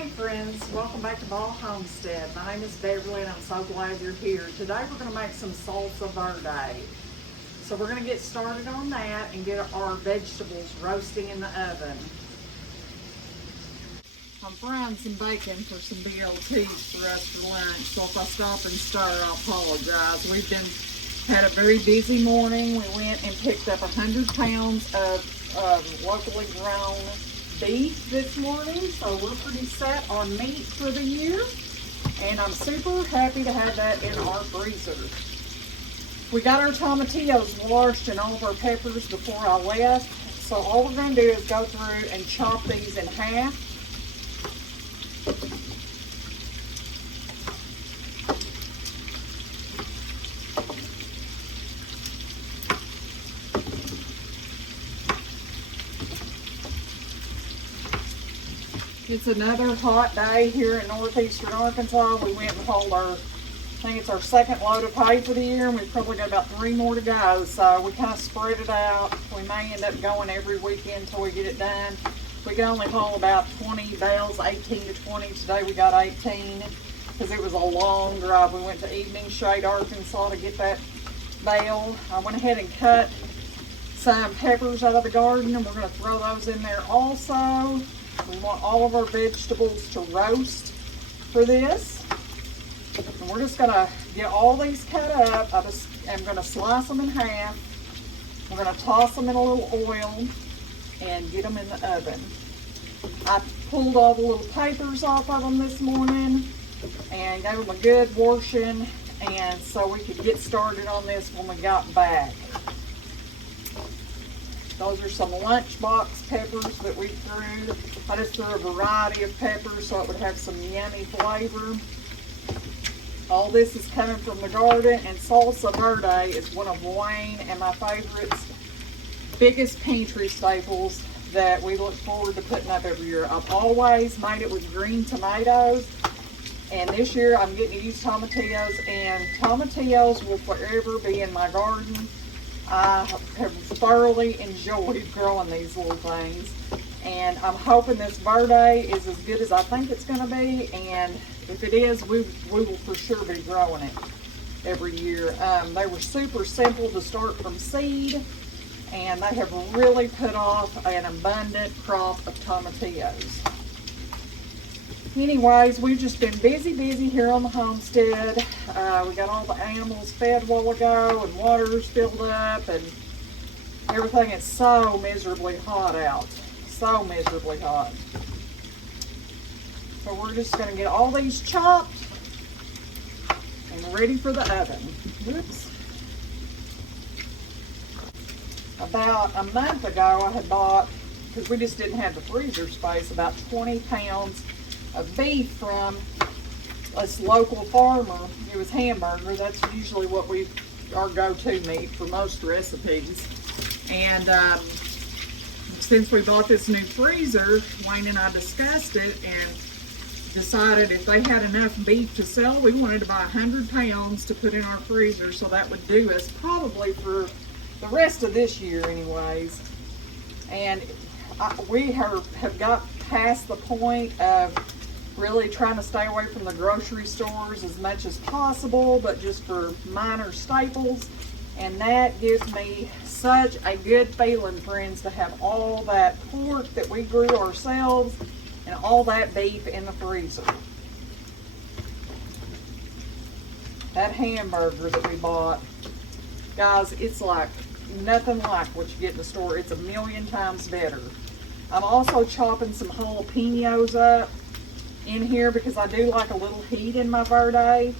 Hey friends, welcome back to Ball Homestead. My name is Beverly and I'm so glad you're here. Today we're going to make some salsa verde. So we're going to get started on that and get our vegetables roasting in the oven. I'm frying some bacon for some BLTs for us for lunch, so if I stop and stir, I apologize. We've had a very busy morning. We went and picked up 100 pounds of locally grown beef this morning, so we're pretty set on meat for the year, and I'm super happy to have that in our freezer. We got our tomatillos washed and all of our peppers before I left, so all we're going to do is go through and chop these in half. It's another hot day here in northeastern Arkansas. We went and hauled I think it's our second load of hay for the year, and we've probably got about 3 more to go. So we kind of spread it out. We may end up going every weekend until we get it done. We can only haul about 20 bales, 18 to 20. Today we got 18 because it was a long drive. We went to Evening Shade, Arkansas to get that bale. I went ahead and cut some peppers out of the garden, and we're going to throw those in there also. We want all of our vegetables to roast for this. And we're just going to get all these cut up. I'm going to slice them in half. We're going to toss them in a little oil and get them in the oven. I pulled all the little papers off of them this morning and gave them a good washing, and so we could get started on this when we got back. Those are some lunchbox peppers that we threw. I just threw a variety of peppers so it would have some yummy flavor. All this is coming from the garden, and salsa verde is one of Wayne and my favorites, biggest pantry staples that we look forward to putting up every year. I've always made it with green tomatoes, and this year I'm getting to use tomatillos, and tomatillos will forever be in my garden. I have thoroughly enjoyed growing these little things, and I'm hoping this verde is as good as I think it's going to be, and if it is, we will for sure be growing it every year. They were super simple to start from seed, and they have really put off an abundant crop of tomatillos. Anyways, we've just been busy here on the homestead. We got all the animals fed a while ago, and water's filled up, and everything is so miserably hot out. So miserably hot. So we're just going to get all these chopped and ready for the oven. Whoops. About a month ago, I had bought, because we just didn't have the freezer space, about 20 pounds of beef from this local farmer. It was hamburger. That's usually what our go-to meat for most recipes. And since we bought this new freezer, Wayne and I discussed it and decided if they had enough beef to sell, we wanted to buy 100 pounds to put in our freezer, so that would do us probably for the rest of this year anyways. And we have got past the point of really trying to stay away from the grocery stores as much as possible, but just for minor staples. And that gives me such a good feeling, friends, to have all that pork that we grew ourselves and all that beef in the freezer. That hamburger that we bought, guys, it's like nothing like what you get in the store. It's a million times better. I'm also chopping some jalapenos up in here because I do like a little heat in my verde.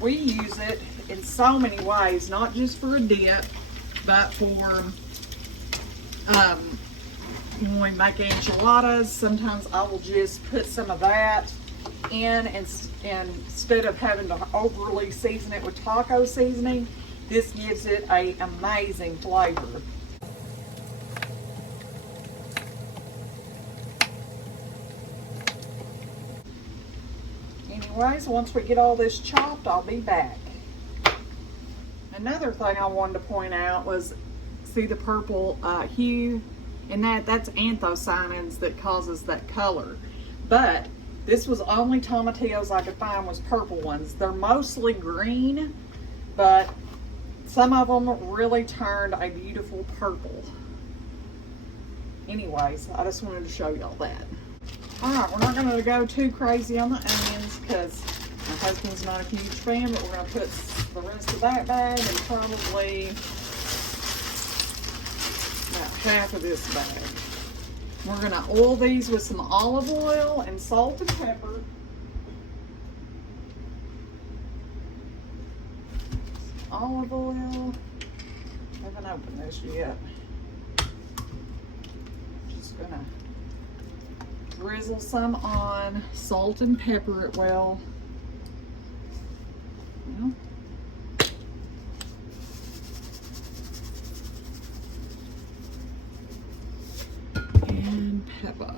We use it in so many ways, not just for a dip, but for when we make enchiladas. Sometimes I will just put some of that in, and instead of having to overly season it with taco seasoning, this gives it an amazing flavor. Anyways, once we get all this chopped, I'll be back. Another thing I wanted to point out was, see the purple hue? And that's anthocyanins that causes that color. But this was only tomatillos I could find was purple ones. They're mostly green, but some of them really turned a beautiful purple. Anyways, I just wanted to show y'all that. Alright, we're not going to go too crazy on the onions because my husband's not a huge fan, but we're going to put the rest of that bag and probably about half of this bag. We're going to oil these with some olive oil and salt and pepper. Olive oil. I haven't opened this yet. Just going to drizzle some on, salt and pepper it well. And pepper.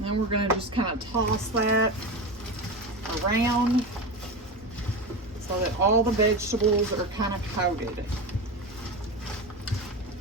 Then we're going to just kind of toss that around so that all the vegetables are kind of coated.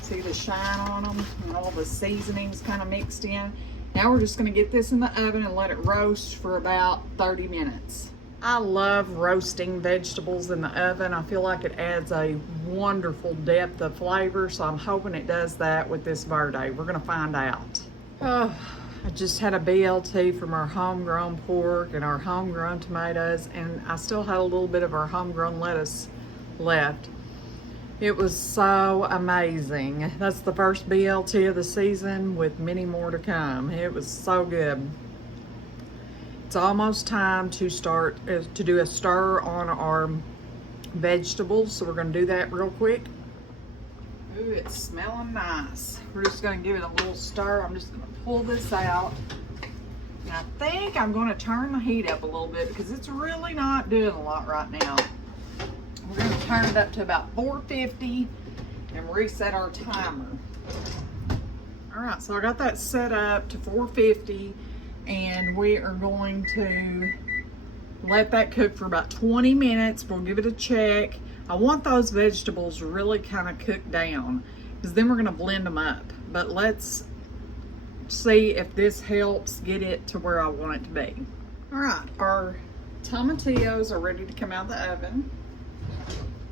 See the shine on them and all the seasonings kind of mixed in. Now we're just going to get this in the oven and let it roast for about 30 minutes. I love roasting vegetables in the oven. I feel like it adds a wonderful depth of flavor, so I'm hoping it does that with this verde. We're going to find out. Oh, I just had a BLT from our homegrown pork and our homegrown tomatoes, and I still had a little bit of our homegrown lettuce left. It was so amazing. That's the first BLT of the season with many more to come. It was so good. It's almost time to start to do a stir on our vegetables, so we're going to do that real quick. Ooh, it's smelling nice. We're just going to give it a little stir. I'm just going to pull this out. And I think I'm going to turn the heat up a little bit because it's really not doing a lot right now. We're going to turn it up to about 450 and reset our timer. All right, so I got that set up to 450, and we are going to let that cook for about 20 minutes. We'll give it a check. I want those vegetables really kind of cooked down because then we're going to blend them up. But let's see if this helps get it to where I want it to be. All right, our tomatillos are ready to come out of the oven.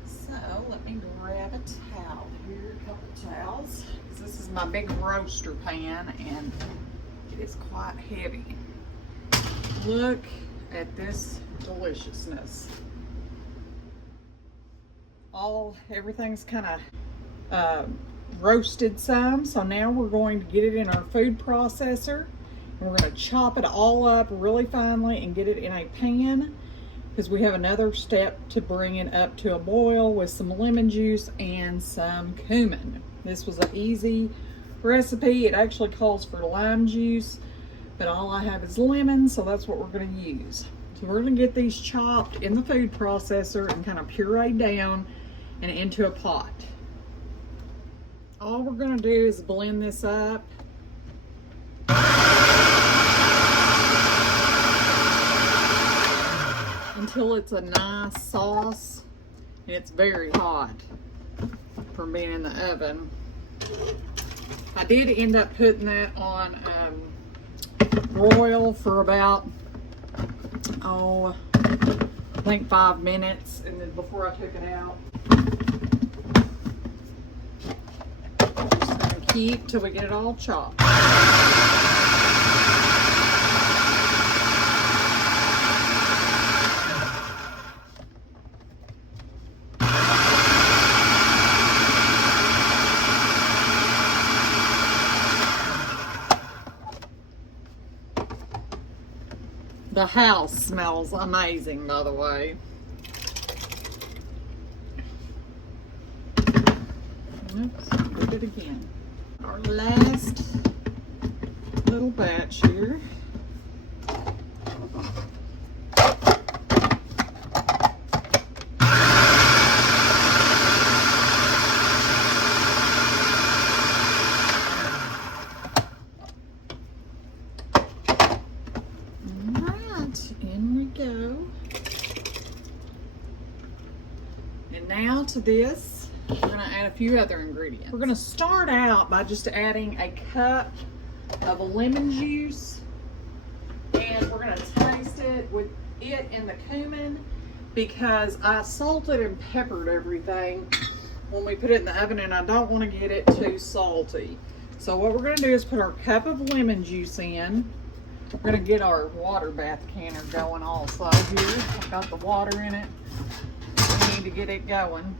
So let me grab a towel here, a couple towels, because this is my big roaster pan and it is quite heavy. Look at this deliciousness. Everything's kind of roasted some, so now we're going to get it in our food processor and we're going to chop it all up really finely and get it in a pan, because we have another step to bring it up to a boil with some lemon juice and some cumin. This was an easy recipe. It actually calls for lime juice, but all I have is lemon, so that's what we're going to use. So we're going to get these chopped in the food processor and kind of pureed down and into a pot. All we're going to do is blend this up. Until it's a nice sauce. It's very hot from being in the oven. I did end up putting that on broil for about, I think 5 minutes, and then before I took it out. Just gonna keep till we get it all chopped. The house smells amazing, by the way. Oops, did it again. Our last little batch here. And now to this, we're going to add and a few other ingredients. We're gonna start out by just adding a cup of lemon juice, and we're gonna taste it with it in the cumin because I salted and peppered everything when we put it in the oven, and I don't want to get it too salty. So what we're going to do is put our cup of lemon juice in. We're going to get our water bath canner going also here. I've got the water in it. We need to get it going.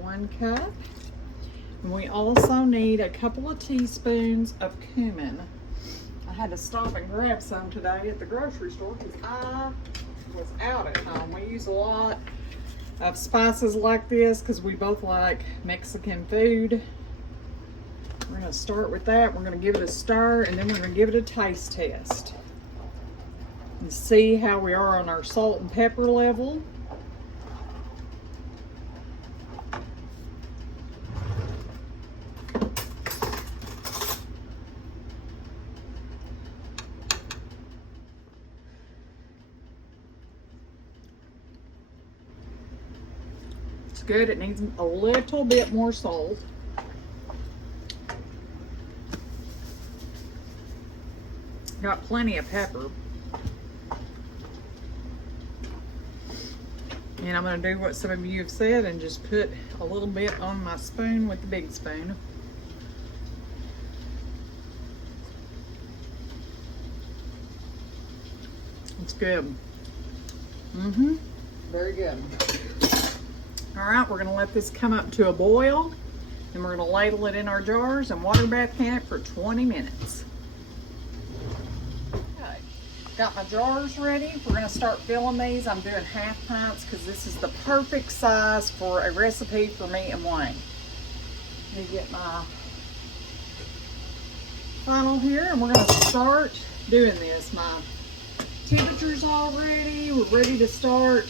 One cup. And we also need a couple of teaspoons of cumin. I had to stop and grab some today at the grocery store because I was out at home. We use a lot of spices like this because we both like Mexican food. We're going to start with that. We're going to give it a stir, and then we're going to give it a taste test and see how we are on our salt and pepper level. Good. It needs a little bit more salt. Got plenty of pepper. And I'm going to do what some of you have said and just put a little bit on my spoon with the big spoon. It's good. Very good. All right, we're going to let this come up to a boil, and we're going to ladle it in our jars and water bath can it for 20 minutes. Okay, got my jars ready. We're going to start filling these. I'm doing half pints because this is the perfect size for a recipe for me and Wayne. Let me get my funnel here, and we're going to start doing this. My temperature's all ready. We're ready to start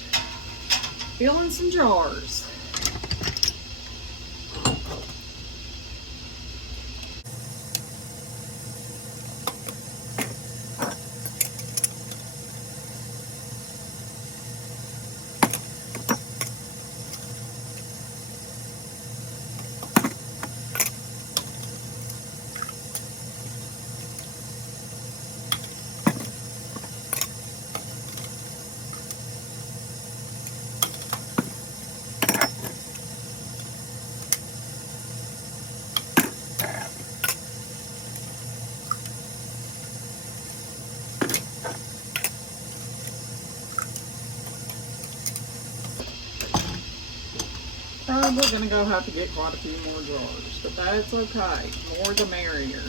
filling some jars. Probably gonna go have to get quite a few more jars, but that's okay. More the merrier.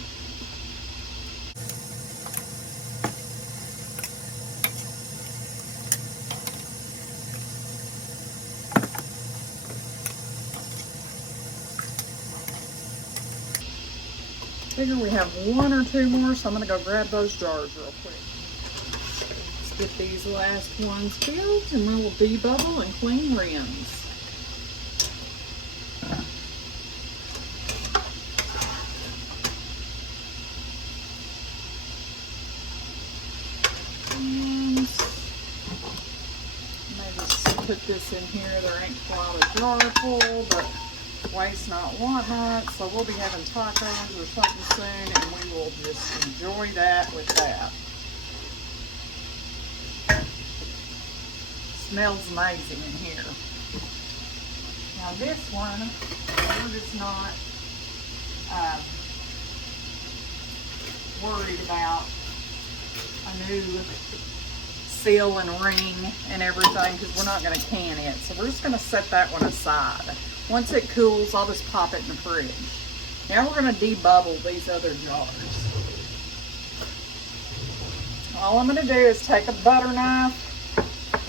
Figure we have one or two more, so I'm gonna go grab those jars real quick. Let's get these last ones filled, and we will debubble and clean rinse. Put this in here. There ain't quite a jar full, but waste not, want not. So we'll be having tacos or something soon, and we will just enjoy that with that. Smells amazing in here. Now this one, we're just not worried about a new seal and ring and everything because we're not going to can it. So we're just going to set that one aside. Once it cools, I'll just pop it in the fridge. Now we're going to debubble these other jars. All I'm going to do is take a butter knife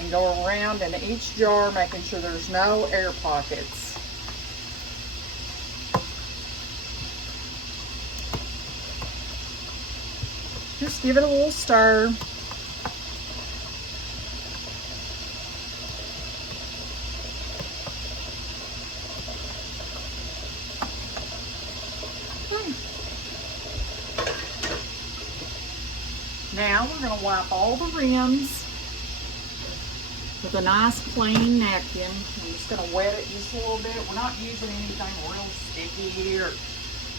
and go around in each jar, making sure there's no air pockets. Just give it a little stir. Now we're going to wipe all the rims with a nice plain napkin. I'm just going to wet it just a little bit. We're not using anything real sticky or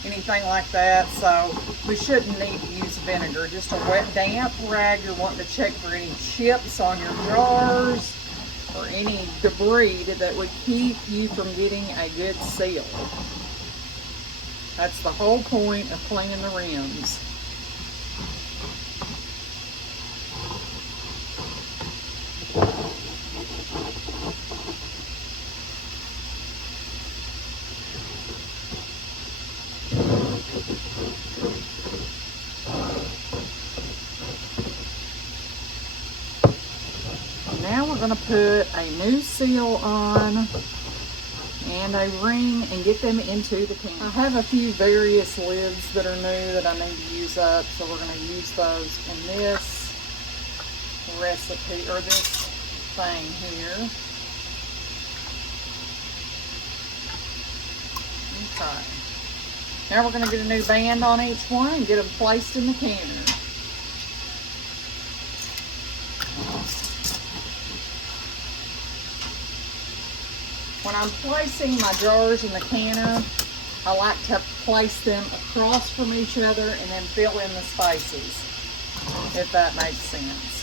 anything like that, so we shouldn't need to use vinegar. Just a wet, damp rag. You're wanting to check for any chips on your jars or any debris that would keep you from getting a good seal. That's the whole point of cleaning the rims. Now we're going to put a new seal on and a ring and get them into the can. I have a few various lids that are new that I need to use up, so we're going to use those in this recipe, or this thing here. Okay. Now we're going to get a new band on each one and get them placed in the canner. When I'm placing my jars in the canner, I like to place them across from each other and then fill in the spaces, if that makes sense.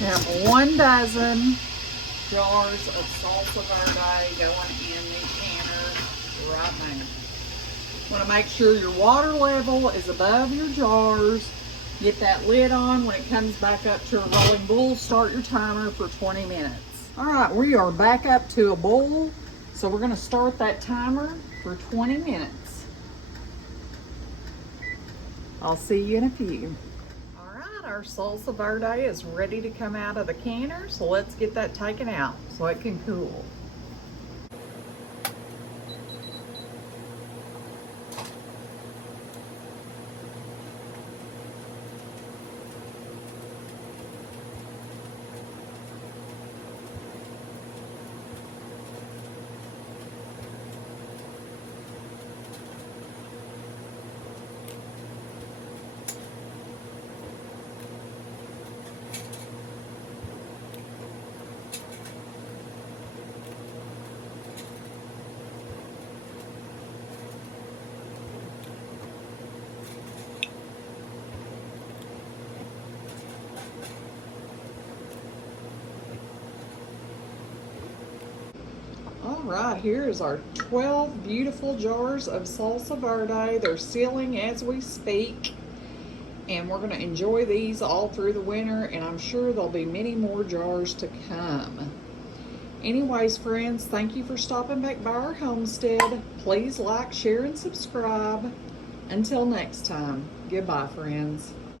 We have 1 dozen jars of salsa verde going in the canner right now. You want to make sure your water level is above your jars. Get that lid on. When it comes back up to a rolling boil, start your timer for 20 minutes. All right, we are back up to a boil, so we're going to start that timer for 20 minutes. I'll see you in a few. Our salsa verde is ready to come out of the canner, so let's get that taken out so it can cool. All right, here is our 12 beautiful jars of salsa verde. They're sealing as we speak, and we're going to enjoy these all through the winter, and I'm sure there'll be many more jars to come. Anyways, friends, thank you for stopping back by our homestead. Please like, share, and subscribe. Until next time, goodbye, friends.